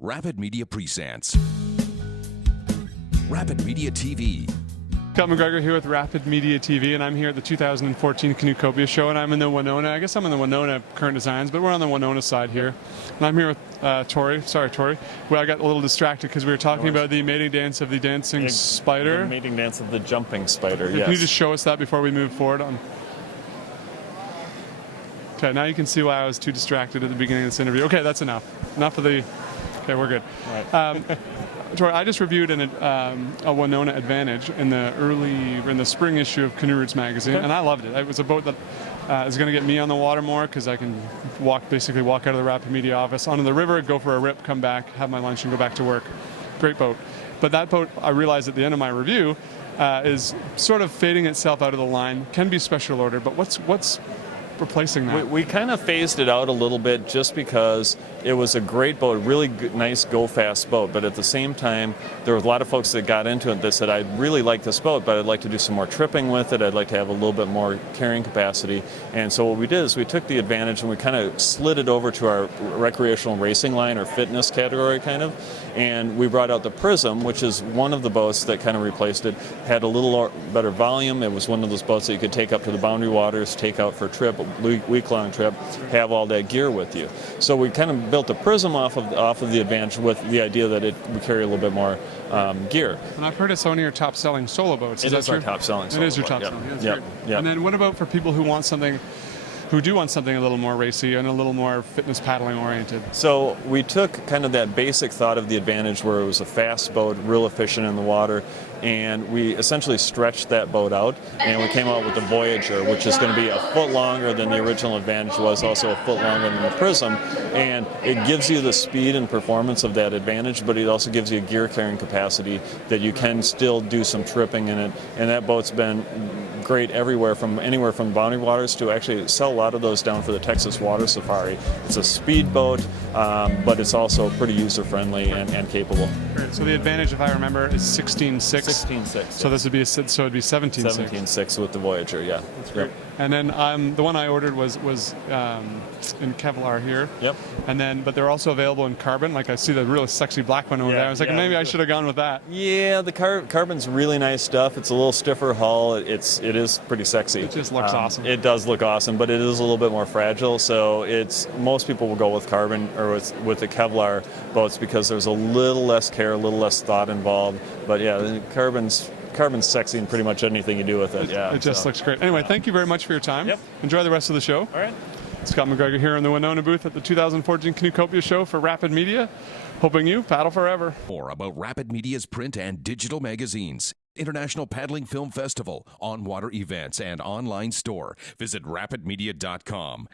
Rapid Media presents Rapid Media TV. Scott McGregor here with Rapid Media TV, and I'm here at the 2014 Canoecopia show, and I'm in the Wenonah. I guess I'm in the Wenonah Current Designs, but we're on the Wenonah side here. And I'm here with Tori. Sorry, Tori. Well, I got a little distracted because we were talking about the mating dance of the dancing spider. The mating dance of the jumping spider, yes. Can you just show us that before we move forward on? Okay, now you can see why I was too distracted at the beginning of this interview. Okay, that's enough. Enough of the... Okay, we're good. Right. Tori, I just reviewed a Wenonah Advantage in the spring issue of Canoeroots magazine, and I loved it. It was a boat that is going to get me on the water more because I can basically walk out of the Rapid Media office onto the river, go for a rip, come back, have my lunch, and go back to work. Great boat. But that boat, I realized at the end of my review, is sort of fading itself out of the line. Can be special order, but what's replacing that? We kind of phased it out a little bit just because it was a great boat, really good, nice go-fast boat, but at the same time, there were a lot of folks that got into it that said, I really like this boat, but I'd like to do some more tripping with it, I'd like to have a little bit more carrying capacity, and so what we did is we took the Advantage and we kind of slid it over to our recreational racing line or fitness category kind of, and we brought out the Prism, which is one of the boats that kind of replaced it, had a little better volume. It was one of those boats that you could take up to the boundary waters, take out for a trip, week-long trip, have all that gear with you. So we kind of built the Prism off of the Advantage with the idea that it would carry a little bit more gear. And I've heard it's one of your top-selling solo boats. It is our top-selling solo boat. It is your top-selling. Yep. And then what about for people who do want something a little more racy and a little more fitness paddling oriented? So we took kind of that basic thought of the Advantage where it was a fast boat, real efficient in the water, and we essentially stretched that boat out, and we came out with the Voyager, which is going to be a foot longer than the original Advantage was, also a foot longer than the Prism, and it gives you the speed and performance of that Advantage, but it also gives you a gear carrying capacity that you can still do some tripping in it, and that boat's been great anywhere from boundary waters to actually sell a lot of those down for the Texas Water Safari. It's a speed boat, but it's also pretty user-friendly and capable. Great. So the Advantage, if I remember, is 16.6. 16.6. So this would be it'd be 17.6. 17.6 with the Voyager, yeah. That's great. Yep. And then the one I ordered was in Kevlar here. Yep. But they're also available in carbon. Like I see the really sexy black one over there. I was like, maybe I should have gone with that. Yeah, the carbon's really nice stuff. It's a little stiffer hull. It is pretty sexy. It just looks awesome. It does look awesome, but it is a little bit more fragile. So most people will go with carbon or with the Kevlar boats because there's a little less care, a little less thought involved. But yeah, the carbon's sexy in pretty much anything you do with it. It just looks great. Anyway, thank you very much for your time. Yep. Enjoy the rest of the show. All right. Scott McGregor here in the Wenonah booth at the 2014 Canoecopia show for Rapid Media. Hoping you paddle forever. More about Rapid Media's print and digital magazines, International Paddling Film Festival, on-water events, and online store. Visit rapidmedia.com.